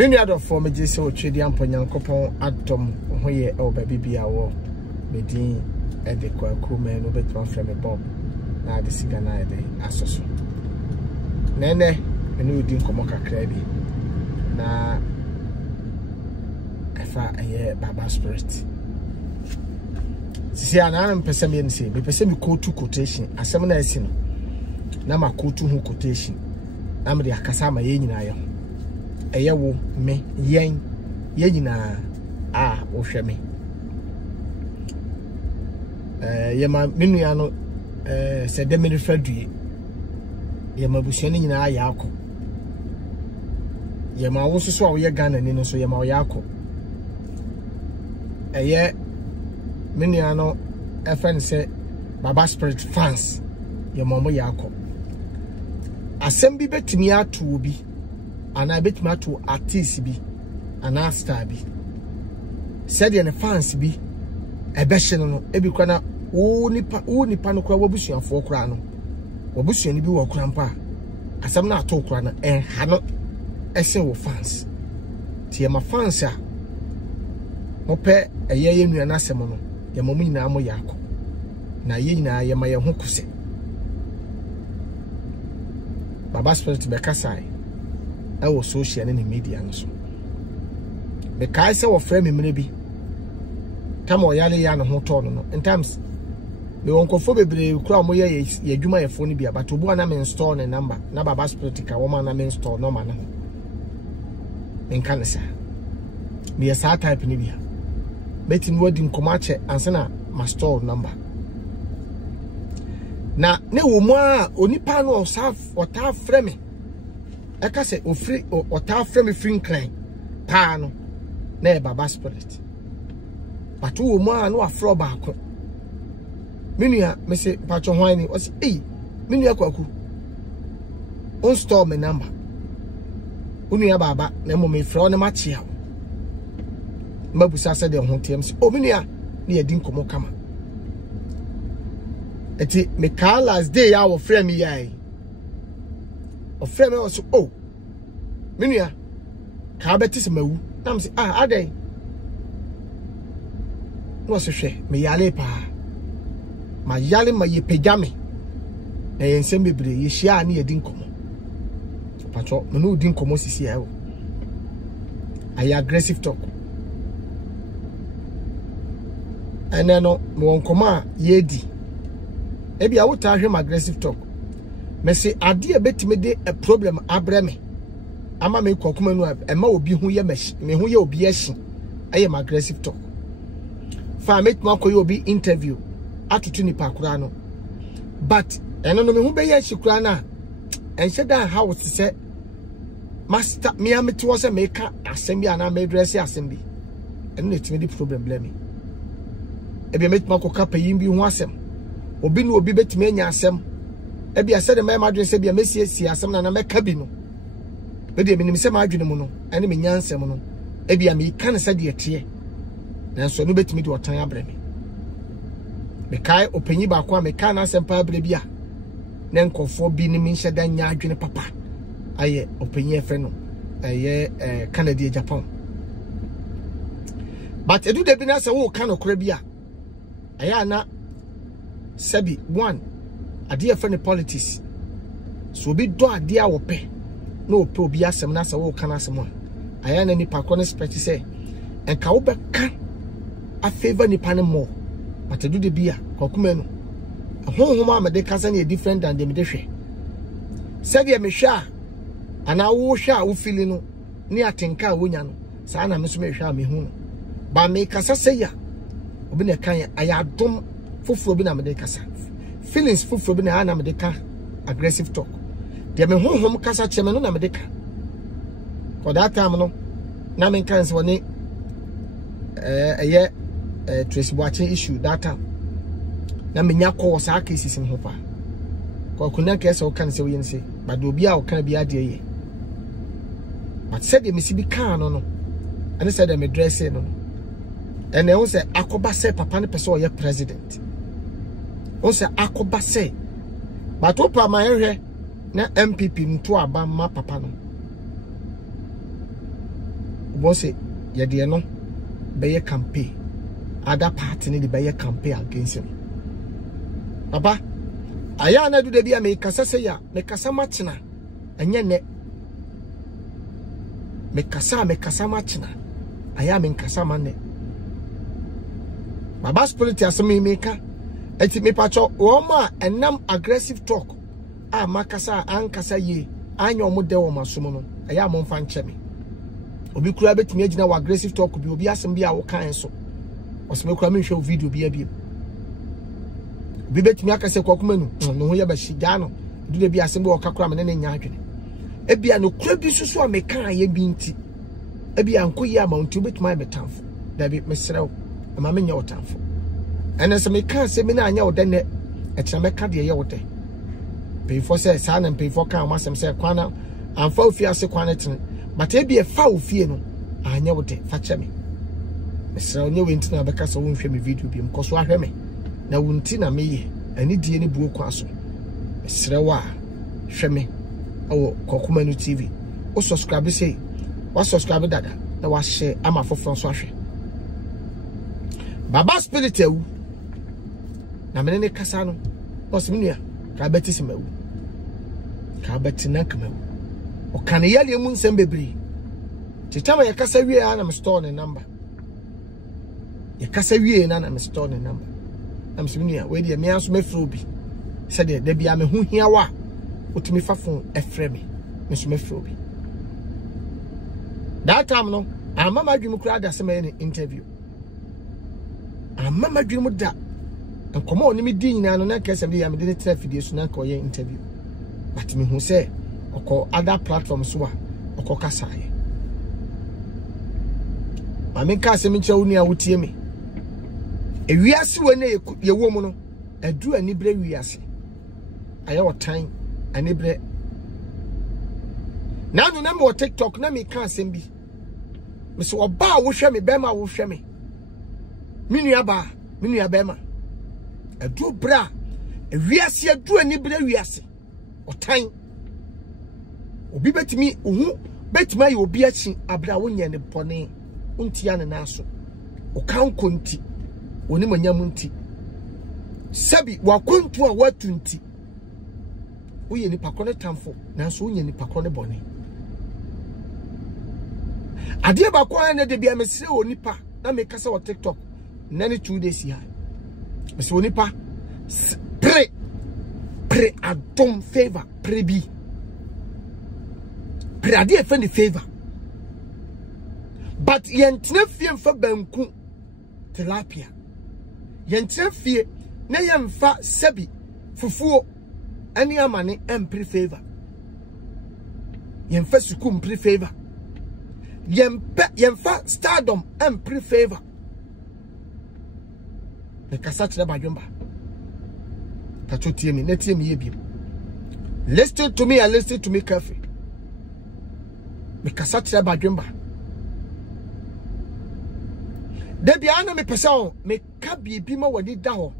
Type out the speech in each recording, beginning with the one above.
Many other form of Jesus or Chidian Ponyankopon Atom, Hoye or Baby Biawo, Medin, and the Kwaku man over to from a bomb. Now the Sigana day, Asoso. Nene, a new Dinkomoka Crabby. Now, I found a year Baba Spirit. See, an arm Persamian say, be Persami quote to quotation, a seminar sin. Nama quote to quotation. I'm the Akasama Yen. Eyewo me yen yegyina wo hwe me yema menua no se de me fadue yema busuani nyina ya akọ yema wo so a wo ye Ghana ni no so yema wo ya akọ menua no friend say Baba Spirit fans yema mo ya akọ asem bi betimi ato obi ana bit mato artist bi ana star bi said the fans bi ebehye no ebi kwana wo nipa no kura wabusuafo kura no wabusuani bi wo kura mpa asam na ato kura no ha no ese wo fans tie ma fans a mo pe ye nua na asem no ye mo nyina mo yakọ na ye nyina ye ma ye ho kuse Baba Spirit be kasai our social and media and so. The Kaiser of frame maybe Tamo Yali Yan Hoton, and times the Oncophobe crown moya ye do my phone be about to one install a number, Naba Spirit, a woman I install no man. In Canasa. Be a sad type in Libya. Betting word in Comache and Sana must store number. Now, no more onipano or self or tough frame. Eka se ofri o ta frame free clan pa no na Baba Spirit but wo mu no afro ba ko menua me se pacho hwan ni o se menua Kwaku on store me number unua baba na mo me frɛ o ne ma chia mabusa se de ho tem se o menua na ye din komo kama eti me call last day ya wo frame me yai o frame also menua ka beti se mawu na me say aden no so hwe me yale pa ma yale ma ye pejame na ye nsem bebre ye hia na ye din komo pacho me no din komo sisi ayo ay aggressive talk no me won koma ye di e bia wo ta hwe ma aggressive talk me say ade e betime de a problem abreme ama me kokoma nu ema obi hu ye me hu ye obi ahyi aye ma aggressive talk fa me tuma koy obi interview atutu Nipa kura no but eno no me hu be ye ahyi kura na enhye dan how to say master me am to was make asem bi ana me dress asem bi eno netime di problem blame e be me tuma ko kapayin bi hu asem obi no obi betime anya asem e bia said my address bia mesiesie asem na meka bi no be de minim se ma adwene mu no ene me nyansem no e bia me kan se de ete na so no betimi de otan abre me kai opanyi ba ko me kan asem pa abre bia na nkofo bi ni mi hye da nya adwene papa aye opanyi efe no aye Canada Japan but edu de bi na se wo kan okra bia aye na sabi one ade efe ne politics so bi do ade a wo pe no pe obi asem na se wo kan asem a aya na Nipa ko ne spec say enka wo be kan a favor Nipa ne more but do de bia kokuma no honhom a me de kasa na different than dem de hwe said ye me hwa ana wo hwa wo fili no ni atenka wo nya no sa na me so me hwa me hu no ba me kasa say ya obi ne kan aya dom foforo bi na me de kasa feelings foforo bi na me de ka aggressive talk de me honhom kasa cheme no na me de ka for that time no na me kan se woni trace watching issue that time na me nya call sa cases in hopa ko kuna kese o kan se we nse but obi a o kan bi ade ye but said me si bi kan no and said me dress no and they say akoba say papa ne person o ye president o say akoba say but opa ma hwe na MPP nto aba ma papa no Bossy, Yadiano, Bayer campaign. Other party need the Bayer campaign against him. Papa, Ayana do the Bia make Casasaya, make Casamachina, and yet make Casamachina. I am in Casamane. Baba spirit as me maker. Eti me pacho woma enam aggressive talk. Ah makasa ankasa ye. Anyo mo de wo masomo no. Aya mo mfa nche me. Obi kura betimi agina wa aggressive talk bi obi asem bi a wo kan so. Oseme kura me hwe video bi abiem. Obi betimi akase Kwaku Manu. No ho ye ba shigya no. Du de bi asem bi wo kakura me ne nya adwene. Ebia no kura bi susu a me kan ye bi nti. Ebia nkoyi amount betimi betamfo. Da bi mesrew. Ma me nya otamfo. And as I can't say me na anya odene e tena me ka de ye wode pay for say sa na pay for kan masem say kwana amfa ofie ase kwana tene but e bi e fa ofie no anya wode fa che me mesra onye we ntina be ka so won hwe me video bi mko so ahwe me na wunti na me ye ani die ne buo kwa so mesra wa hwe me o Kwaku Manu TV o subscribe say wa subscribe dada na wa share ama foforo so ahwe Baba spirit ewu na menene kasa no osiminia ka beti simawu ka beti nakamawu o kan yale mu nsem bebre chichama ya kasa wie ana me store ne number ya kasa wie na me store ne number am siminia we de me aso mefro bi se de da bia me hu hia wa otimi fa phone efre me so mefro bi that time no amama dwum kura da se me interview amama dwum da Come on, me din na no na kese bi ya me de tell video so na ko ye interview. But me hu say oko other platforms so a oko kasa ye. Ma me ka se me che woni a wotie me. Ewiase we na ye wo mu no, adu ani bre wiase. Aye otan ani bre. Na no na me TikTok na me ka asem bi. Me so oba wo hwe me bema wo hwe me. Me nua bema. Adu bra ewiase adu ani bra wiase otan obi betimi ohu betimi ayi obi achi abra wonye ne bone untia ne naso o kan konti oni manyam nti sabi wakontu a watunti uye ni pakone tamfo nanso unye ni pakone bone ade ba kwa na de bia mesire wo nipa na me kasa wo TikTok nani 2 days here so nipa pre adom favor prebi pre ade e fa ni favor but yentine fie mfa banku tilapia yentine fie na yemfa sabi fufuo ani amane empre favor yemfa sukum pre favor yemfa stardom empre favor the kasachira badwomba tacho tie me netie me yebiem listen to me and listen to me carefully me kasachira badwomba de bia na me pesa o me ka biebi ma wadi da ho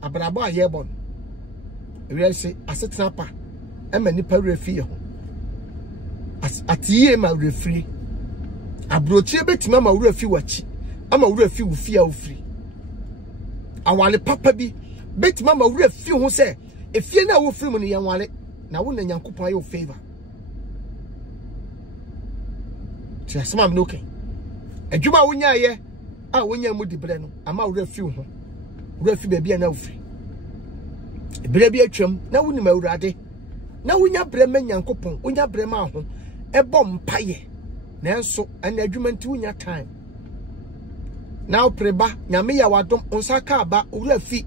abrabo ayebon we say asetena pa e ma nipa refi ho atiye ma refi abrochie betima ma refi wachi ama refi wo fi a wo free awale papa bi betima ma wura fi ho se efie na wo firi mu ne yanwale na wo na Nyankopon ayo favor ti asema me no kan adwuma wonya ye a wonya mu dibre no ama wura fi ho wura fi ba bia na wo firi ebre bi atwam na woni ma wurade na wonya bre ma Nyankopon wonya bre ma ho ebo mpaye nanso ana adwuma nti wonya time now preba nyame ya wadom onsaka aba wura fi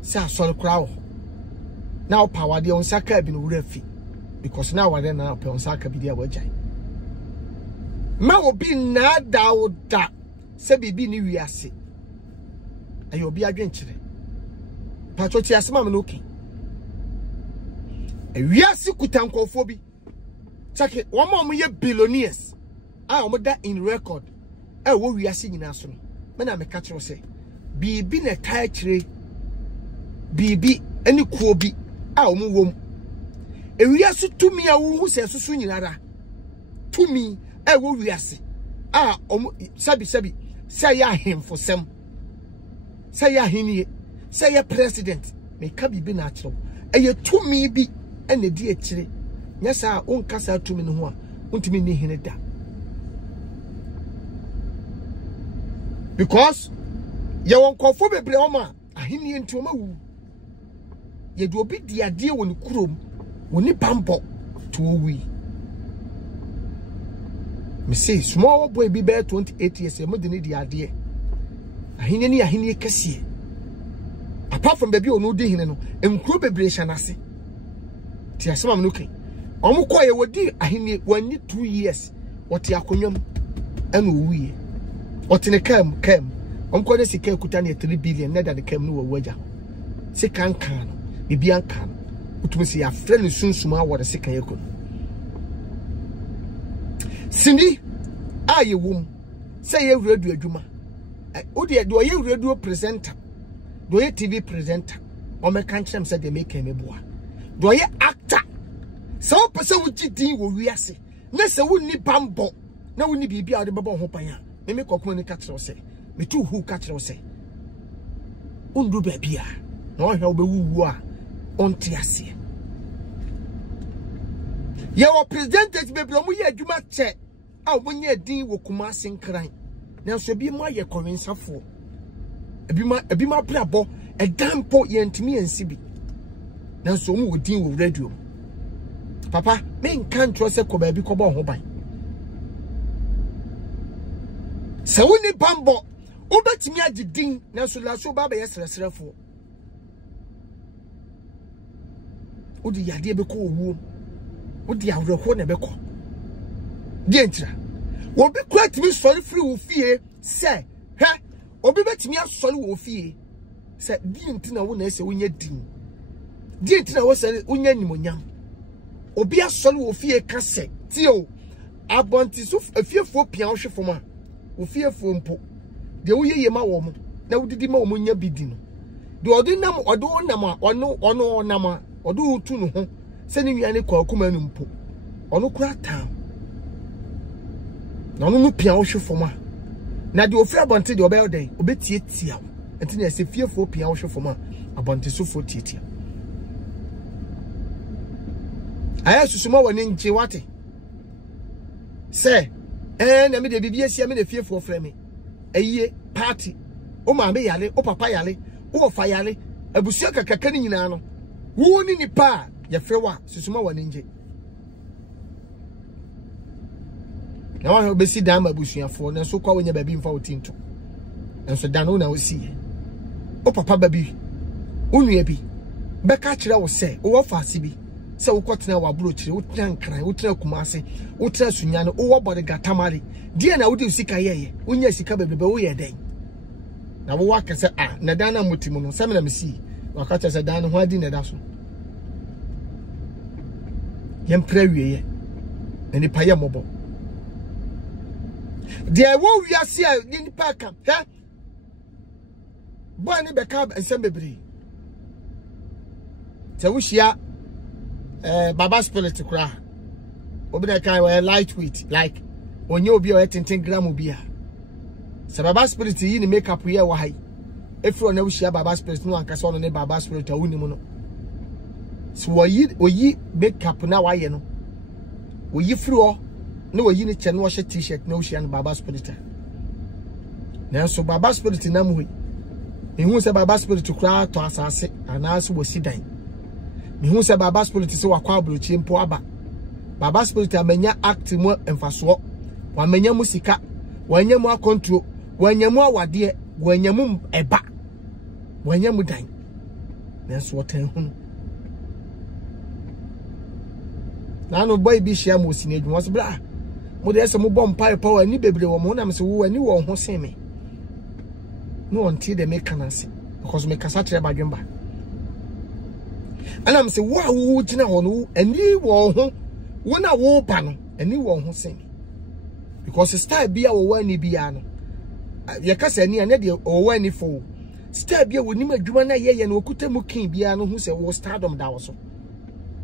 sa sol krawo now power de onsaka bi no wura fi because now wade na pe onsaka bi dia wajai ma obi na da se bibi ni wiase ayo obi adwenkyere pacho ti asema me no okay wiase kutankofo bi chake wo ma mo ye billionaires a wo da in record wo wiase nyina so no me na me ka kire se bibi na ta kire bibi ani kuo bi a wo wom wiase tumi a wo hu se susu nyina ra to me e wo wiase sabi say ya him for some say ya hini say ya president me ka bibi na akiro e to me bi e na di akire nya sa on kasa to me no ho a untimi ni hene da because ye won kofo bebre o ma ahini enti o ma wu ye do obi di ade woni kurom woni pampo to wi me say small boy be 28 years e mo de ni di ade ahini kese apart from baby onu di hene no enkuro bebre hyanase ti asema me no kan omo koye wodi ahini wani 2 years woti akonwam ana owie woti ne kam omo koye sika kuta ne 3 billion na da de kam no wawaja sika nkan no bibi ankan utumi se ya frɛ ne sunsuma awore sika yekon sini aye wom say ye radio adwuma odi do ye radio presenter do ye TV presenter o me kan kyerem say de make me boa do ye actor so pese wo gidin wo wiase na se wo Nipa mbo na wo ni bibia wo de bebo ho pan a me kokoma ni ka kyerɛ say me tu hu ka kyerɛ say undu ba bia na wo hwe wo be wuwu a onti ase ye wo president be blo mu ye adwuma che a wo nye din wo kuma senkran na so bi mu aye kɔrensafo ebi ma brabo edampo ye ntimi ensi bi na so mu odin wo radio papa me nkan tro se ko ba bi ko ba ho ban se woni bambo obetimi agidin na so la so ba ba yesresrefo odi yade be ko owu odi awreho na be ko di entra wo bi kwatimi sori free wo fie se he obi betimi asori wo fie se di ntina wo na ese wonya din di ntina wo se wonya nimonyam obi asori wo fie ka se ti o abonti so afiefo pia wo hwefo ma wo fiefo mpo de wo yeye ma wo mo na wo didi ma wo nya bidi no de odinam odo nam a ono nam a odo tu no ho se ni wiane Kwaku Manu mpo ono kura tam na ono no pia wo hwefo ma na de ofi abonti de obel den obetietia wo enti na se fiefo pia wo hwefo ma abonti so fo tietia aya susuma woni nche wate se na me de bibia sia me de fiefo frame aye party o ma me yale o papa yale o fa yale abusia kakaka ni nyina no wo ni Nipa ya frewa susuma woni nje na wa obesi dan abusuafo na so kwa wonya baby mfa otinto enso dan no na osi o papa baby onua bi beka kire wo se wo fa ase bi se wo kotena wa bro kire wo tena nkran wo tena kumase wo tena sunya no wo body gatamari die na wo de sika yeye wonya sika bebebe wo ye den na wo waka se na dan na motimu no se me na mesi waka che se dan no ho adi na da so yem prawie ye Nipa ye mobo de wo wiase a Nipa ka he bo ani beka ensem bebre se wo hia baba spirit kura obi da kai we lightweight like onye obi o 10 gram obi a se baba spirit yi ni makeup ye wa hai efro na wo hia baba spirit no anka se ono ne baba spirit a woni mu no so oyi makeup na wa ye no oyi fro na oyi ni che no hye t-shirt na wo hia no baba spirit na so baba spirit na mu ehu se baba spirit kura to asase anaso wo sidan mehu se baba spirit se wakwa abrochi mpo aba baba spirit amanya act mu emfaso wamanya musika wanya mu akontrol wanya mu awade wanya mu eba wanya mu dan nanso wotan hu na no boy bi hia mo sine adwuma so bra mo de se mo bom pai power ni bebre wo mo na me se wo ani wo ho sen me no until they make canasi because me kasa tere badwemba anam se wo gina ho no ani wo ho wo na wo ba no ani wo ho sen because style bia wo wani bia no ye kasa ani ane de wo wani fo style bia wo nim adwuma na ye no okuta mu kin bia no hu se wo stardom da wo so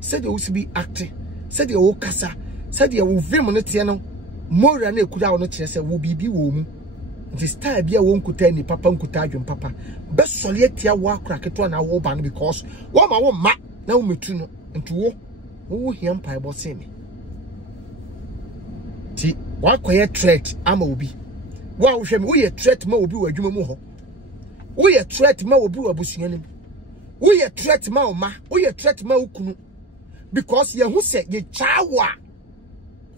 said they will be acting said they wo kasa said you will vim on it, more than a could out not chess, will be womb. This time be a won't could tell Nipa could tell you, Papa. Best solid your work crack to an hour ban because one my own mat now me too and to walk. Oh, he empire was saying me. See, what quiet threat am will be. Wow, we a threat more be where you more. We a threat more be a bushing. We a threat ma, we a threat ma ukunu. Because ye who said ye chawa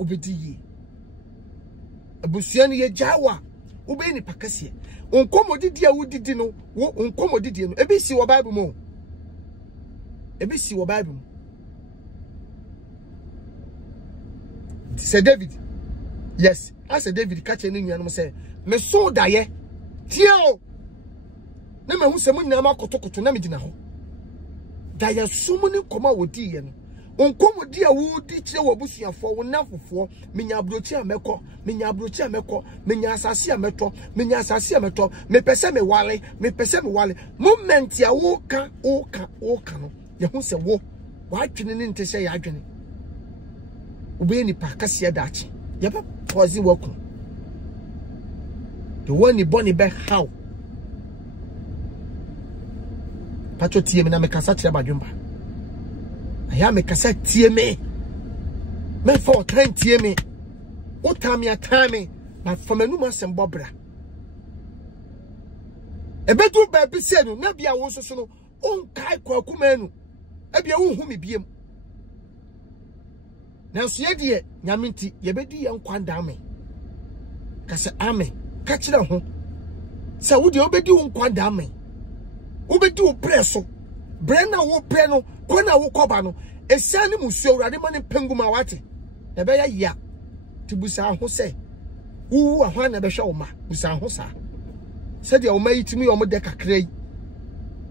obedi ye. Abusiani ye jawa obeni pakasi. Unkomodi dia wudi no, wo unkomodi dia no. Ebi si wo Bible mo. Ebi si wo Bible mo. Say David. Yes, I said David catch any nyanum say, me so da ye. Tio. Na me hu se mu nyama kotokoto na me gina ho. Da ye sumuni koma wodi ye no. Onkomodi a wodi kire wo busuafo wo nafofo menya abrochi ameko menya asase ameto menya asase ameto me pese me wale moment ya woka no ye hu se wo wa adwene ne ntese ya adwene obe ni pakase dachi ye ba pozi woku the one ni boni be how pacho tie me na me kasa tire badwumba I am a cassette tie me for time tie me o time ya time but from a numas and bobra a better baby said no be a wonso so on kai Kwaku menu e bia wo hu me biem na so ye de nyaminti ye bedi ye nkwanda me kase ame ka kire ho se wo de obedi wo nkwanda me obedi wo preso Brena wo pre no kona wo koba no esiane musuo urade ma ne penguma wate e be ya tibusa ho se wu ahwa na be hwe wo ma busa ho sa se de o mai timi o mo de kakra yi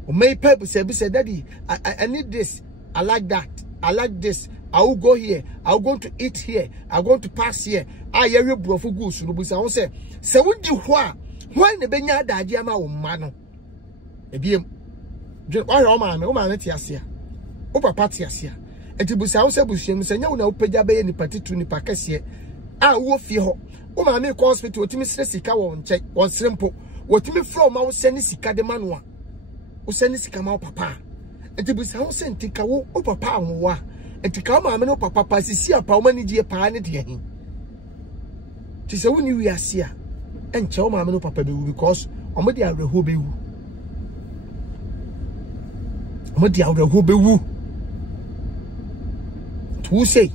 o mai pep se be say daddy I need this, I like that, I like this, I will go here, I will go to eat here, I going to pass here. I hear you brofo goose no busa ho se wudi ho a ho na be nya daade ama wo ma no e biem why o ma ti asia o papa ti asia enti busa wo se busuam se nya wo na wo pagya be ye ni patitu ni pakase a wo fie ho o ma me ko hospital otimi sire sika wo nche won sire mpo otimi from ma wo se ni sika de manu a wo se ni sika ma wo papa enti busa wo se ntika wo o papa anwo a enti ka ma me no papa pa sisi apa wo mani die pa ne de hin ti se wo ni wi asia enche wo ma me no papa be wu because o mo de areho be wu Modi awre ho bewu to say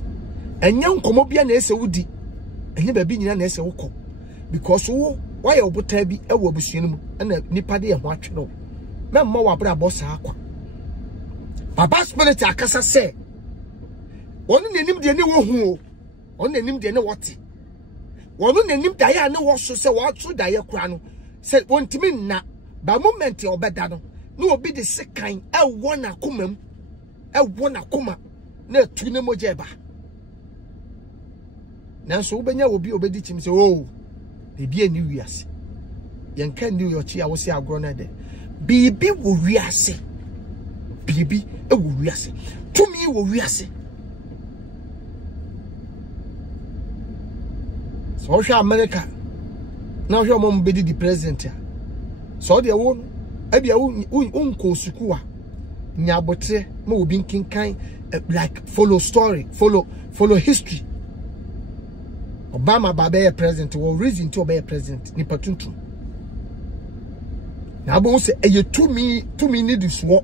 enya nkomo bia na ese wudi enye ba bi nyina na ese wokọ because wo why obota bi ewo abusuanu mu na nipa de ye ho atwe no memma wa bra bossa akwa Papa spirit akasa say onu nenim de ne wo hu o onu nenim de ne wote onu nenim da ya ne wo so se wo atru da ye kura no se wontimi nna ba moment e obeda no no obi de sekan e wona komam e wona koma na tu ne moje ba na so obenya obi obedi chim se oh bibi eni wiase yen kan ni yo chi a wo se agro na de bibi wo wiase bibi e wo wiase tumi wo wiase so hwa America na hwa mom bedi di president so de wo ebia unko sukua nyabotre ma obi nkinkan like follow story follow history Obama baba president wo reason to be president Nipa tuntum na abo se eye tumi need so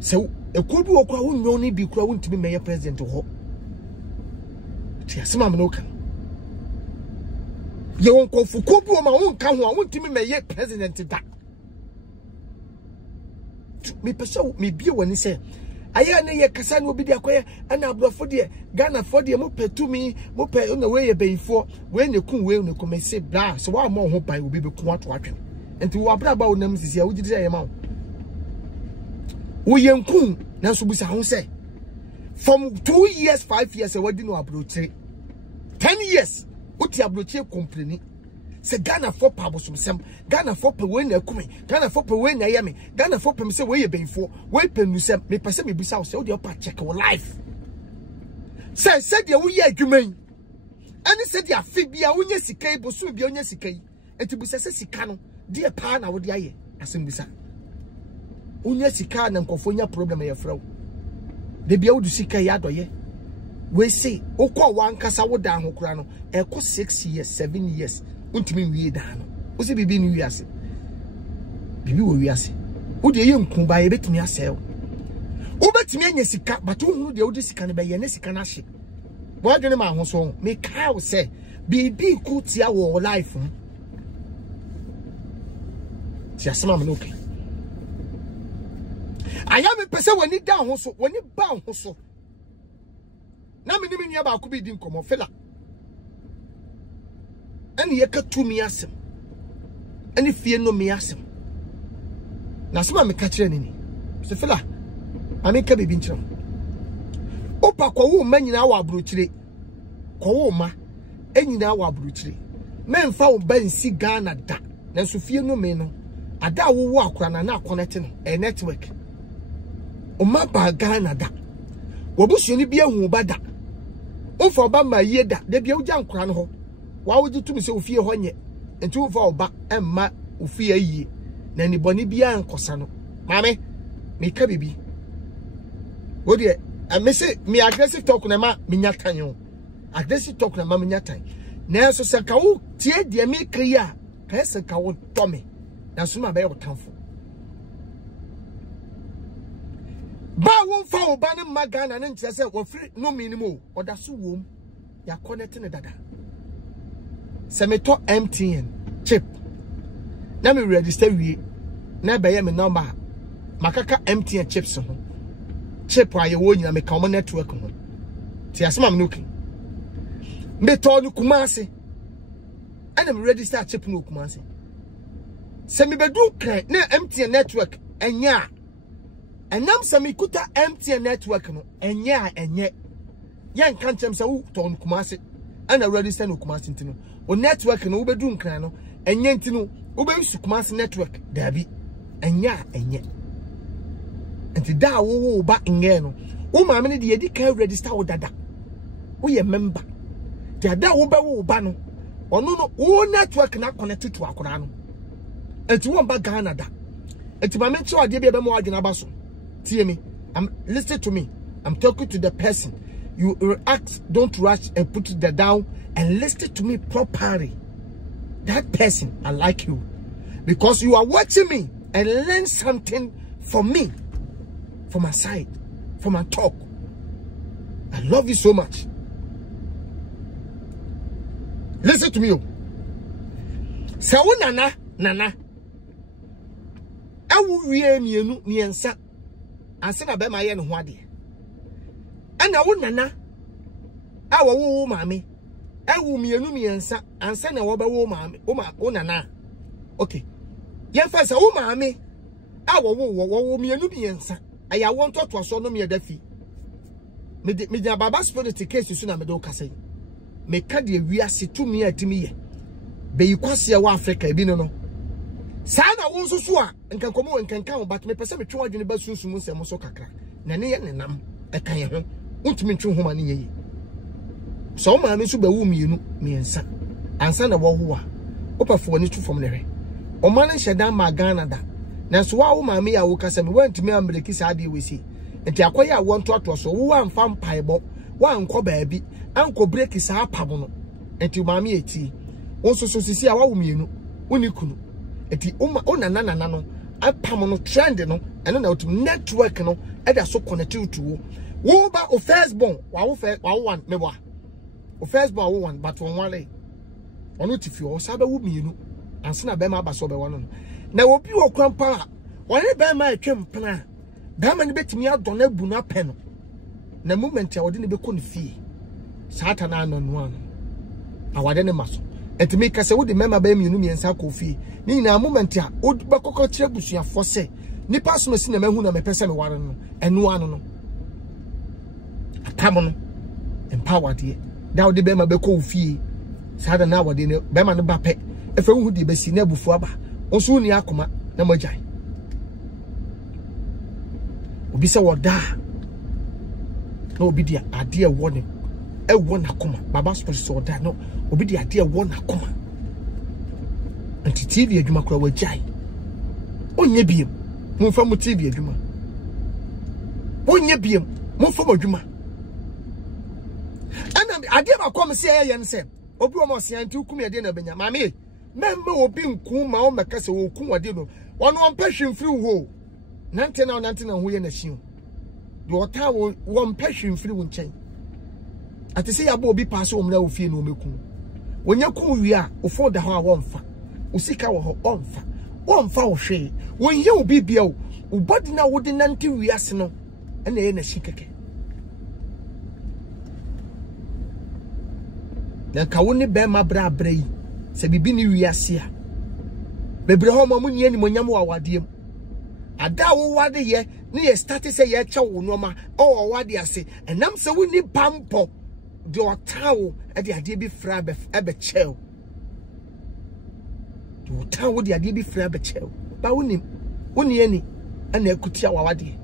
se ekobi okwa wonyo ni bi kura wontimi meye president ho ti asema me no kan ye wonko fukobi o ma wonka ho a wontimi meye president da me pesa me bie wani se aya ne ye kasa ne obi de akoye ana abrofo de Ghana fo de mo petumi mo pe na we ye beifo we ne kun we ne komese bra so wa mo ho bai obi be kun ato atwen enti wo abra ba wonam sisi a wo gidi ye ma wo ye nkun na so busa ho se from 2 years 5 years e wadi no abroche 10 years uti abroche complain se Ghana for pabosum sem Ghana for pe we na akumi Ghana for pe we na yame Ghana for pe se we ye benfo we penu sem me pese me bisa wo se wo de opa check wo life say de wo ye adwuman Ani said ya fibia unye sikai bosu bia unye sikai. Enti busa se sika no de pa na wo de aye asem busa. Unye sika na nkofo nya problem ya frawo. De bia wo du sika ya doye. We say okwa wankasa wo da ahokura no eko 6 years 7 years untimi wie da no. Wo se bibi ni wiase. Bibi wo wiase. Wo de ye nku ba ye betimi asel. Wo betimi anya sika but wo hunu de wo de sika ne be ye ne sika na hye. Bo adwene ma ahoso me kai wo say bibi ku tia wo life. Ti asema me no okay. Aya me pese woni da ahoso woni ba ahoso. Na me ni me nua ba ko bi di nkomo fela. Ani ye ka tu mi asem. Ani fie no mi asem. Na sema me ka kire ni. Se fela. Ami ka bibi nkyerem. Opa kwa wo ma nyina wa abrochire. Kwa wo ma enyina wa abrochire. Memfa wo ba nsi Ghana da. Na so fie no me no. Ada wo wo akora na connect no. E network. O ma ba Ghana da. Wo bu hye ni bia hu ba da. Ofo ba ma ye da. De bia wo gya nkora no ho. Wa wo gitumi se ofie ho nye. Enti wo fa oba emma ofie ayi. Na ni boni bia ankosa no. Mame, me ka bibi. Wo de me say me aggressive talk na ma me nyatan yo. Aggressive talk na ma me nyatan. Na so se ka wo tie de me kriya, ka se ka wo to me. Na so ma be yo tamfo. Ba won fa oba ne magana ne ntia se wo free no minimum o da so wom ya connect ne dada. Se me to MTN chip. Na me register wie. Na be ye me number. Makaka MTN chips ho. Chip wa ye wo nyina me ka mo network ho. Ti asema me noki. Me to no Kumase. Ana me register chip no Kumase. Se me bedu kan na MTN network enya. Enam se me kuta MTN network no enya enye. Yan kan chem se wo to no Kumase. Ana register no Kumase ntino. O network no wo bedu nkan no enye ntino. Wo be use Kumase network dabi. Enya enye. Enti da wo ba nge no. Wo maame ne de yedi kan register wo dada. Wo ye member. Ti ada wo ba wo ba no. Ono no wo network na connect to akora no. Enti wo ba Ghana da. Enti maame nche ade bia be mo adwena ba so. Tie me. Listen to me. I'm talking to the person. You react, don't rush and put it down and listen to me properly. That person, I like you. Because you are watching me and learn something from me. From my side. From my talk. I love you so much. Listen to me. Say nana. Ewu wie mienu miensa. Anse na be ma ye no ho ade. Ana wo nana. Awo wo maame. Ewu mienu miensa. Anse na wo be wo maame. O nana. Okay. Yen fa say wo maame. Awo wo mienu miensa. Aya won to so no me da fi. Me dia baba spirit case su na me do kase. Me ka de wiase tumi atimi ye. Be yikwase wa Africa bi no. Sa na wo so so a nkan komo nkan kan but me pese me twe adwene ba sunsun mu nsem so kakra. Na ne ye nenam e kan ye ho. Untumi twe ho ma ne ye. So ma me so ba wu mienu miensa. Ansa na wo ho a. Opafo ni tu fom ne hwe. O ma ne hyedan ma Ghana da. Na so wa wo maame ya wo kasa me wantumi amreki sa ade wesi. Enti akoye a won to so wo amfa mpaebo wa anko baabi anko break sa apabo no. Enti maame eti. Won so sisi a wa wo mienu. Woni kunu. Eti o nana no apam no trend no eno na otum network no e da so connect to wo ba o first born wa wo one me bo o first born wo one but won wale onu ti fi o sa ba wo mienu anse na be ma ba so be wono na obi o kwampa won be ma atwem pena da ma ne betimi adon na bu na pe no na moment ya wode ne be ko ne fie satan na no ano awade ne maso etimi kase wo de mema ba mienu miensa ko fie ni na moment a wo ba kokko kire busuafo se nipa so mesi na mahu na mepese me ware no enu ano no atamo no empowered ye da wo de bema be ko fie sada na wode ne bema no ba pe efe hu de besi na bufu aba onso ni akoma na magyan obi se woda na obi dia ade e wone won akoma baba spirit so da no obi de ade won akoma anti TV adwuma kura wajai onye biem mumfa mu TV adwuma onye biem mumfa mu adwuma ana ade ba kom se ye nse obi o mo se anti hukum ye de na benya mame membe obi nku ma o meka se wo ku wade no ono on passion free wo nante na ho ye na hien de ota wo passion free wo nchen ati se ya bo obi pass o mra wo fie no meku wonya ku wi a ofo da ho a wo mfa usika wo ho onfa wo hwe wonye obi bia wo body na wo de nante wi ase no na ye na shikeke na ka wo ne be ma bra yi se bibi ni wi ase a bebre ho mo ni ani monyam wa wadiem ada wo wade ye ne ye start say ye che wo no ma o wade ase enam se wo ni pampo de otawo e de ade bi fra be chel de otawo de ade bi fra be chel ba woni ani ana akutia wa wade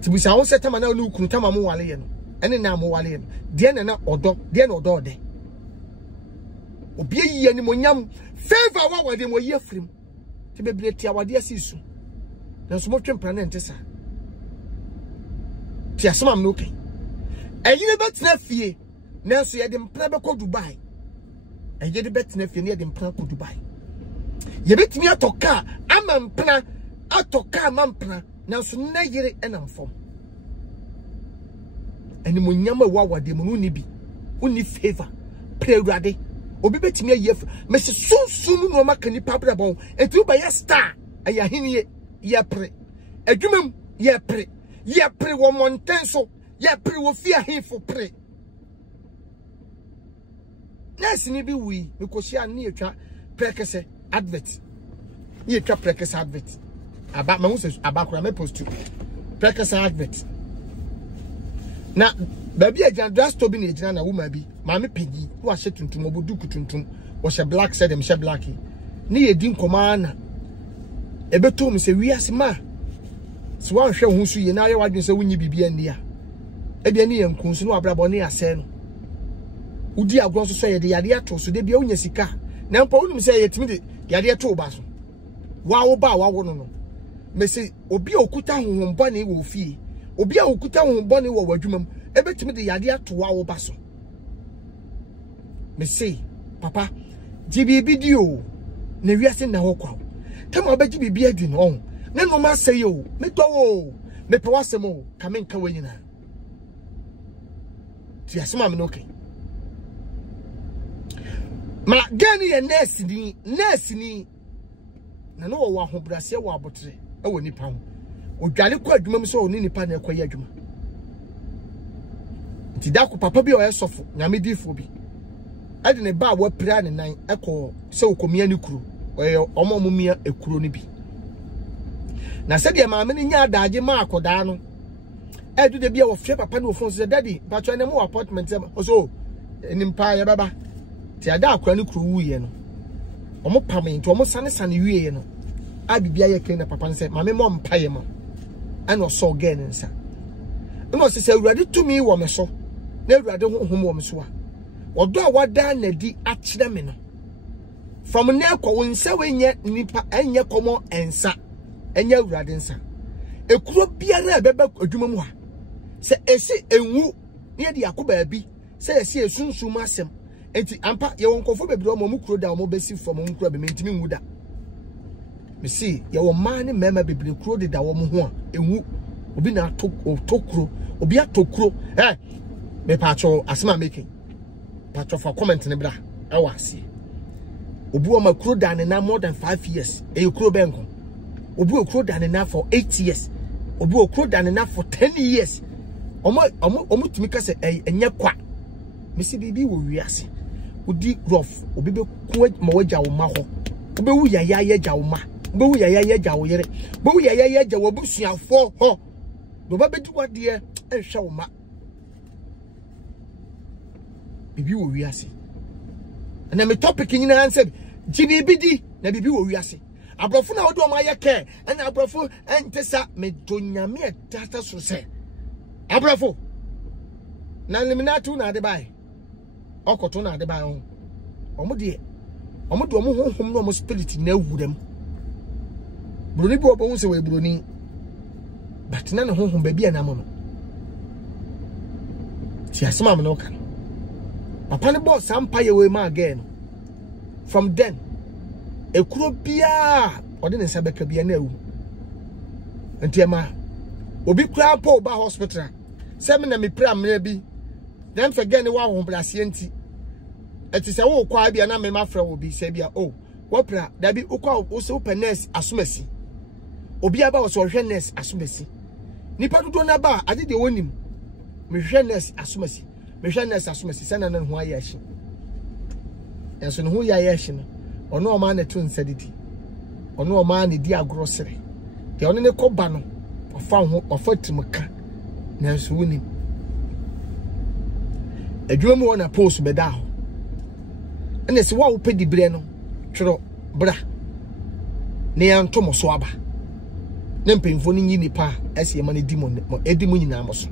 tibisa wo setama na lu kunu tama mo wale ye no ene na mo wale ye no de na odo de obi yi ani monyam favor wa wade mo ye frim ti bebre tia wade asisu na so mo twempra na ntesa ti asema me okay eyine betina fie na so ye de mpra be ko Dubai eye de betina fie na ye de mpra ko Dubai ye betimi atoka ama mpra atoka ama mpra na so na yire enamfom eni monyam wa wade mo ni bi uni favor prewade obi betimi aye me se sunsun no maka ni pabra bon etu ba ye star aya hini ye pre adwumam ye pre wo montenso ye pre wo fia hinfo pre nesi ni bi wi mekohia ne etwa prekese advert ye etwa prekese advert aba ma hu abakora me post prekese advert na baby agent drasto bi na ejina na woma bi ma me pegi wo ahye tuntum obodu kutuntum wo hye black said them hye black ni ye din komana ebeto me se wiase ma so wan hwe hu su ye na ye wadwen se wunyi bibia ndia e bia ni ye nkunsu no abrabo ne ase no udi agron so ye de yade ato so de bia unya sika na mpa unum se ye timi de yade ato ba so wa wo ba wa wo no me se obi okuta honhombo ne wo fie obi a okuta honhombo ne wo wadwumam ebetimi de yade ato wa wo ba so me se papa jibi video na wiase na ho kwa tama obeji bibi adi no na no ma say yo me to wo me pe wasemo ka me nka wanyina ti asema me no okay ma gani ye nurse ni na no wo ahobrase wo abotre e wo nipa ho odwale kwa adwuma mi so oni nipa na ekwaye adwuma ti da ko papa bi o yesofo nyame difo bi ade ne ba wa pira ne nan ekọ se okomia ni kuro omomumia ekuro ni bi na se de maame ni nya adaaje ma akoda no edu de bia wo fie papa no phone se daddy patcho na mo appointment so nimpa ya baba ti ada akora ni kuro wuye no omo pame nti omo sane wiye no abibia ye kene papa ne se maame mo mpaye mo ana so gen nsa no se awurade tumi wo me so na awurade honhom wo me so a odo a wada na di akire me no from na ko wonsa wenye nipa enye komo ensa enye awurade nsa ekuro biara ebeba adwuma mu ha se esi enwu ne de yakoba bi se esi esunsum asem enti ampa ye wonkofo bebiro mo mukuro da mo besi from nkuro be mentimi nwu da me see ye wo man ne mema bebire kuro de da wo mo ho a enwu obi na tokuro obi atokuro me pacho asema making pacho for comment ne bra e wase obi o makuro da ne na more than 5 years e kuro benko obi o kuro da ne na for 8 years obi o kuro da ne na for 10 years omo tumi ka se enye kwa me si bibi wo wiase odi rough obi be ku ma waja wo ma ho obi wu yaya yaja wo ma obi wu yaya yaja wo yere obi wu yaya yaja wo busuafo ho do ba bedi wade e hwe wo ma bibi wo wiase na me topic nyina answer GBBD na bibi wo wiase abrofo na odo ma yeke na abrofo entesa me donyame data so se abrofo na eliminate na de bai okoto na de bai ho omo de omo honhom no omo spirit na awurem broni bi obo hu se we broni but na honhom ba bia na mo no ti asema me no kan papa ne boss sampaye we ma again from then ekuro bia ode ne sabeka bia na awu entiema obi kura po ba hospital se me na me pra me bi dem forget ne wa ho brase enti eti se wo kwa bia na me ma fra obi se bia oh wo pra da bi ukwa wo se open nurse asomasi obi aba wo so hwe nurse asomasi nipa dodo na ba ade de wonim me hwe nurse asomasi se na ho ayashi enso ne ho ayashi no ono o ma na to nsadidi ono o ma na di agrosere de ono ne koba no ofa ho ofatimka na enso wonim adwuma wona post beda ho ene se wa wo pedi bre no twero bra ne yanto mo so aba ne mpemfo ni Nipa ese ma ne di mo edimu nyina mo so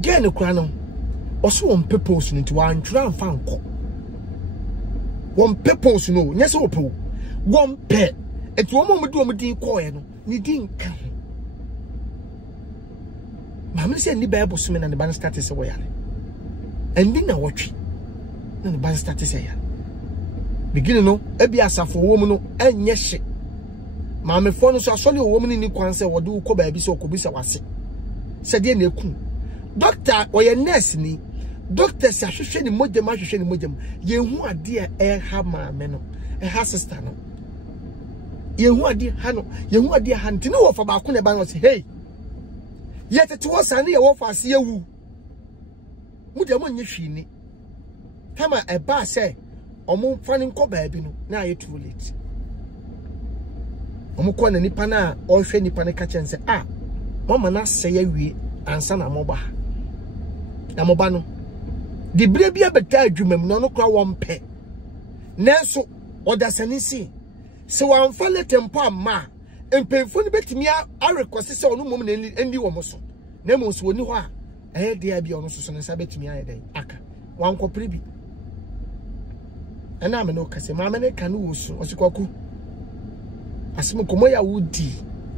gen kura no oso won purpose no nti wan twera amfa nko won purpose no nyese wo pe won pe eti wo mo di din ko ye no ni din ka ma me se ni bible so me na ne ban start se wo yare endi na wotwe na ne ban start se ya begin no ebi asafo wo mu no enye hye ma me fo no so asole wo mu ni kwan se wo de wo ko ba bi se okobisa wase se de na eku doctor oye nurse ni doctor se ahwehwe ni modem ahwehwe ni modem ye hu ade e ha ma me no e ha sister no ye hu ade ha no ye hu ade ha ntine wo fa ba ko ne ba no se hey ye tete wo sane ye wo fa se ewu modem onye hwi ni kama e ba se omo fa ni nko ba bi no na ye too late omo ko na nipa na o hwe nipa ne ka chense ah mama na se ya wie ansa na moba na moba no de bre bia beta adwumam no no kra wompe nenso odasani si se wanfa le tempo amma empemfo ni betimi a request se onu mom na endi wo mo so na mo so oni ho a dia bia ono so ne sa betimi aye den aka wanko prebi ana me no kase ma me ne kanu wo so osikwaku asimo komo ya wudi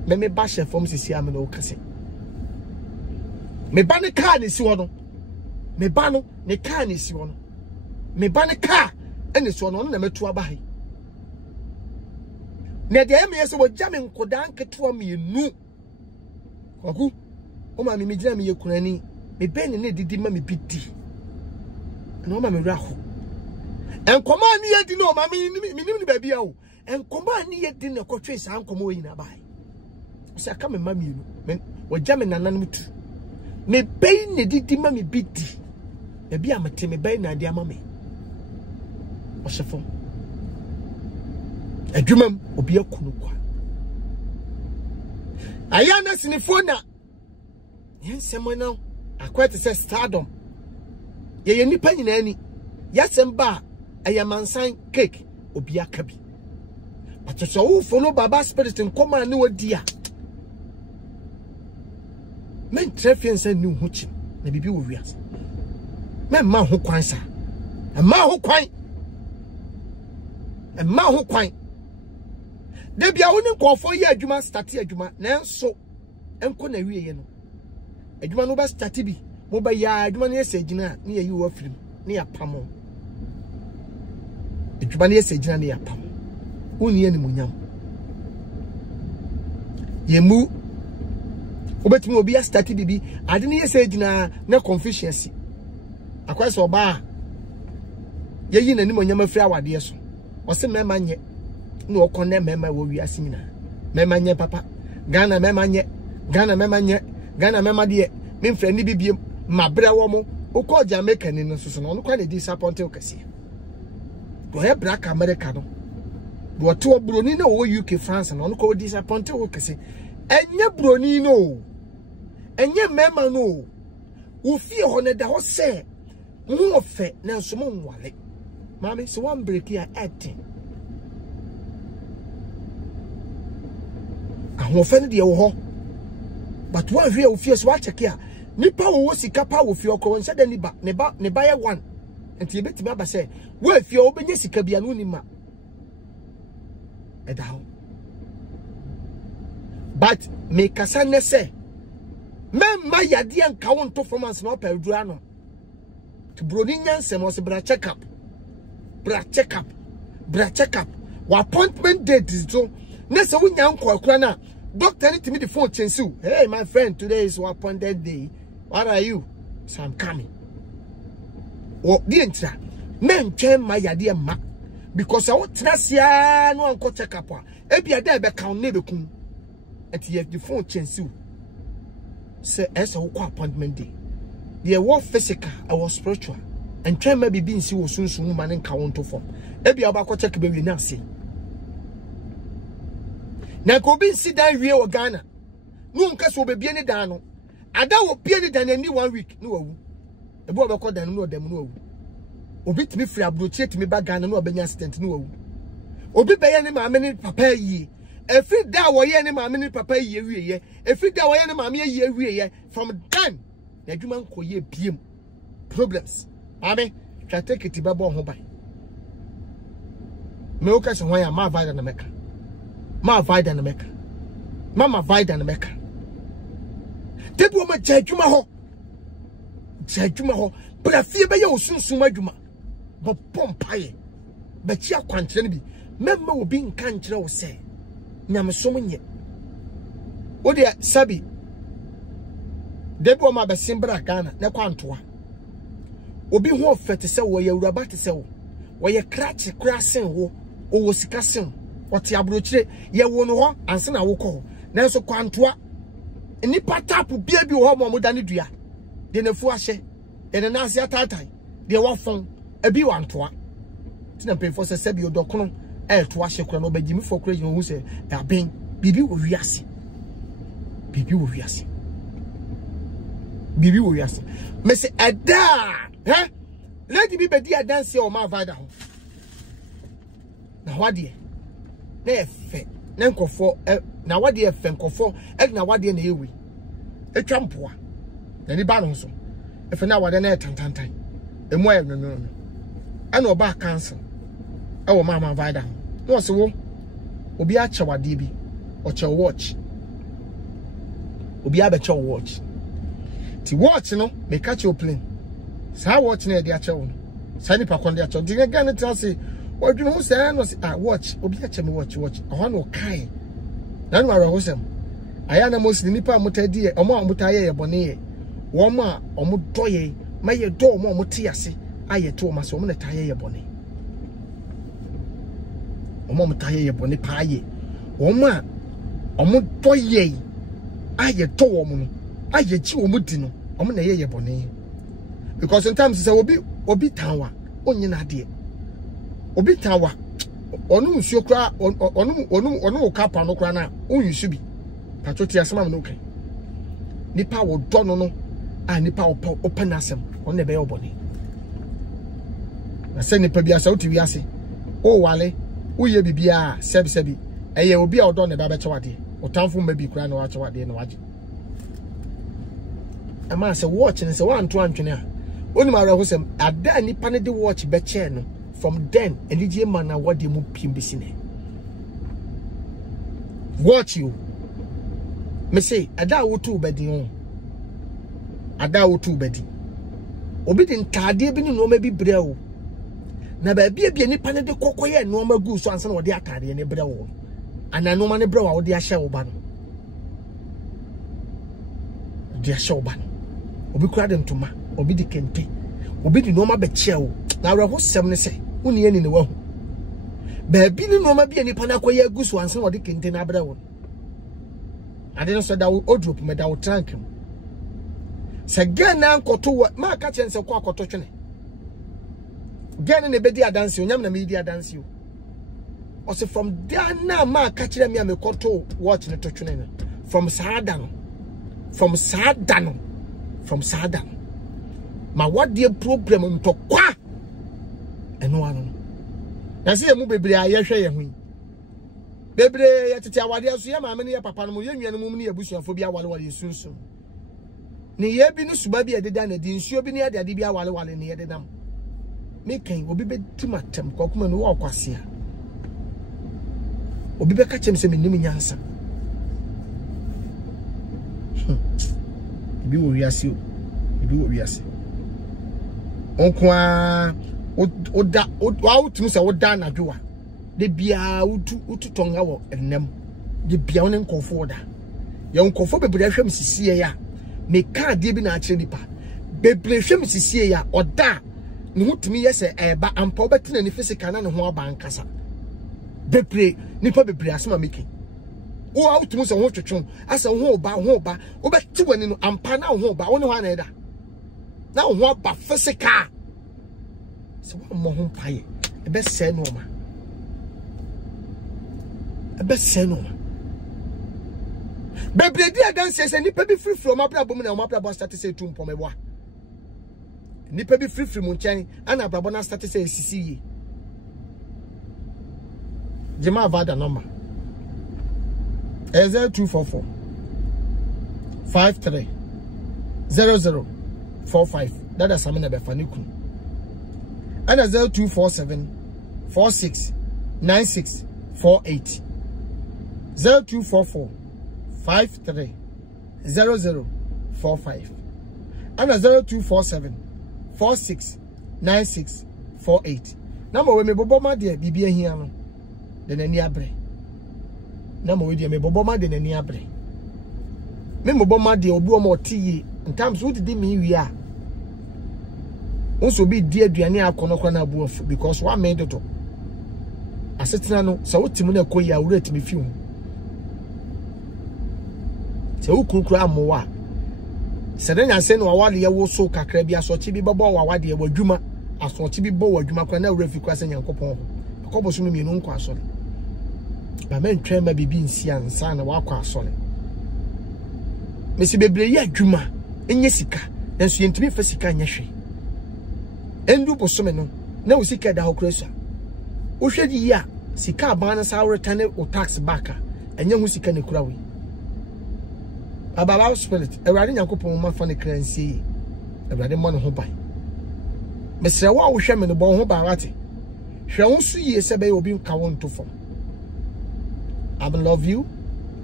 me ba chef fom sisi ame no kase me ba ne car ne si wono me ba no ne car ne si wono me ba ne car ene si wono na metu aba hai ne de me yeso wogya me nkoda nketo mienu Kwaku o ma me gina me yekunani me ben ne didi ma me bidi na o ma me raho enkoma ni yedi no ma me nim ni ba bia o enkoma ni yedi ne kotwe sa nkoma o yina bai o se aka me ma mienu me wogya me nananum tu me ben ne didi ma me bidi e bia mate me ben na dia ma me o se fo adwumam obi akunu kwa ayana sinifona yensemo no akwete se stardom ye nipa nyina ani yasem ba ayamansan cake obi akabi atoso wo follow baba spirit nkoma ne wadia men trefiense ni huchi na bibi wo wiase men ma ho kwan sa ma ho kwan ma ho kwan de bia woni nkofo ye adwuma start adwuma nanso enko na wieye no adwuma no ba start bi mo ba ya adwuma no yese gina ne ye yiwo afirim ne ya pamo adwuma no yese gina ne ya pamo woni ye ni munyam yemu obetimi obi ya start bibi ade ne yese gina na confucius akwese oba ye yi na ni munyam afiri awade so o se mema nye no okone mema wo wiase nyina mema nye papa Ghana mema nye Ghana mema de me mfra ni bibiem mabra wo mo ukọ Jamaica ni no so no kwa na disappoint okase do he black America no do to broni na wo UK France no kwa disappoint okase enye broni no enye mema no wo fie ho ne da ho se mu ofe na nso mo nwale mami so one break here 18 ahofene de wo ho but one hwe wo fie so wa check here Nipa wo sika pa wo fie okọ nse de ne ba ye one enti e betimi aba say wo afie obenye sika bia no nima eda ho but me kasa ne say memma yade anka wo nto performance na opedu ano to broni nyansem o se bra check up wa appointment date is so na se wo nya nkwa na doctor need to me the phone change you. Hey my friend, today is your appointed day. What are you? So I'm coming. Oh, the entire men came my idea ma because I want trasia no uncle check up. Ebi a day be count neighbor kun. And the phone change you. Say as a appointment day. The war physical, I was spiritual. And try maybe being see was soon woman and count to form. Ebi about check baby now say. Na ko bi si dan wie o Ghana no nka so be ni dan no ada wo bie ni dan ani 1 week no wawu e bo obekọ dan no odam no wawu obi timi free abrochie timi ba Ghana no obenya accident no wawu obi be ye ni maame ni papa yie every day wo ye ni maame ni papa yie wie ye every day wo ye ni maame yie wie ye from then na adwuma nko ye biem problems ame try take it ba bo ho ban me o ka se ho ya ma va na meka ma vida na meka mama vida na meka debu ma jadwuma ho bra fie be ye osunsun adwuma bo pompaye be chi akwantre ne bi memma obi nka nkyere wo se nyamesom nye wo de sabi debu ma be simbra Ghana ne kwantoa obi ho ofete se wo ye uraba te se wo ye krachi krasen wo wo sika sen Wati abrochire ye wo no ho anse na wo ko na so kwantoa nipa tapu bia bi wo mo dane dua de nafu ahye de na ase atatan de wo fon abi wantoa tina pefo se sebi odokono to ahye kura no bagimi fo kura yin hu se aben bibi wo wiase me se ada lady bi bedi adanse o ma vada ho na wade na efe na nkofo na wade efe nkofo na wade na ewi etwa mpoa na ni ba no so efe na wade na tantantan emu aye no ana oba cancel e wo mama vida no se wo obi a che wade bi o che watch obi a be che watch ti watch no me catch your plane sa watch na e de a che wo sa ni pa kon de a che di ga na tell say what do you say? No, watch. Obi ache me watch. I want no kai. Na no ara hosem. Aya na mostly nipa mutadi e omo amutaye ye bone ye. Wo ma omo doye, ma ye do omo amute ase. Aye to ma so omo na taye ye bone. Omo amutaye ye bone pa ye. Wo ma omo doye. Aye to omo no. Aye chi omo di no. Omo na ye bone. Because sometimes say obi tanwa onye na ade. Obi tawa onu nsuo kra onu kapa no kra na onyisu bi patoti asema no okay nipa wo do no nipa open asem on na be obone na se nipa bi asa oti wi ase o wale uye bibia sebi eye obi a odo na ba be chewade otamfo ma bi kra na wa chewade na waje ama se watch ne se wan to antwene a oni ma ra ho sem ada nipa ne de watch be che no from then elije man what dey mu pim bisine watch you me say ada wo tu bedi on ada wo tu bedi obi din tade bi ni no ma bi brewo na ba bia nipa ne de kokoye no ma gu so ansa na wo de atade ne brewo ana no ma ne brewo wo de ahye wo ba no de ahye wo ba no obi kura de ntoma obi di kente obi di no ma be chewo na ra ho sem ne say uni eni ne wahu ba bi ni no ma bi nipa na koye gu so ansa na wo de kente na brewo ade no so da wo drop me da wo trank se gana nkoto ma ka chen se kwa akoto twene gana ne bedi adansi onyam na me di adansi o se from there na ma ka kire me amekoto watch ne to twene from sadan ma what the problem ntokwa eno anu na se mu bebre ayehwe ye hu bebre yetete awade aso ye ma me ne ye papa no ye nnuane mu ne abusuafo bi awale wale sunsun ne ye bi no suba bi ededa na di nsuo bi ne ade ade bi awale ne yede nam me kan obi be timatem kokoma no wo kwase a obi be ka chem se menim nyansa bi wo wiase o bi wo wiase onkwa oda wa utumi se woda na dwoa de bia utu tonga wo ennem de bia won nkofo da ye nkofo bebre ahwem sisie ya me ka de bi na akire nipa bebre hwem sisie ya oda ne hutumi yese eba ampa obetina ne physical na ne ho aba nkasa bebre nipa bebre asema meki o awutumi se ho twetwon asa ho oba obeti wani no ampa na ho oba woni ho na eda na ho aba physical so mo ho paye ebe se no ma ebe se no ma bebre di adanse se nipa bi free from abrabo mu na mo abrabo start say tu mpom ebo nipa bi free mu nchen ana abrabo na start say sisi yi jema vada number 0244 53 0045 that is samina be faniku and 0247 46 96 48 0244 53 0045 and 0247 46 96 48 number we me bobo ma de bibia hia no de nani abre number we de me bobo ma de nani abre me bobo ma de obi o ma otiye ntams wo didi me wi a unso bi di aduane akonokwa na abuafu because one made it asetina no so wotimu na koyi a wura timi fi hu se ukukura amowa se de nyanse no awale ye wo so kakra bi asochi bi babo wawade ye wadwuma asochi bi bo wadwuma kwa na wura fi kwa se nyankopon akobo so mienu nko asore ba men twema bibi nsi ansa na wakwa asore mesi bebre ye adwuma enye sika enso yentimi fa sika nyehwe endu bosome no na usika da hokresa uhwedi ya sika abana sa retane o tax back enye hu sika ne kura wi ababa spirit ewrade nyankopon ma fa ne kransi ewrade mo ne ho ban mesre wa wo hwe me ne bon ho ba rate hwe wo su ye se be obi ka won to fom I love you,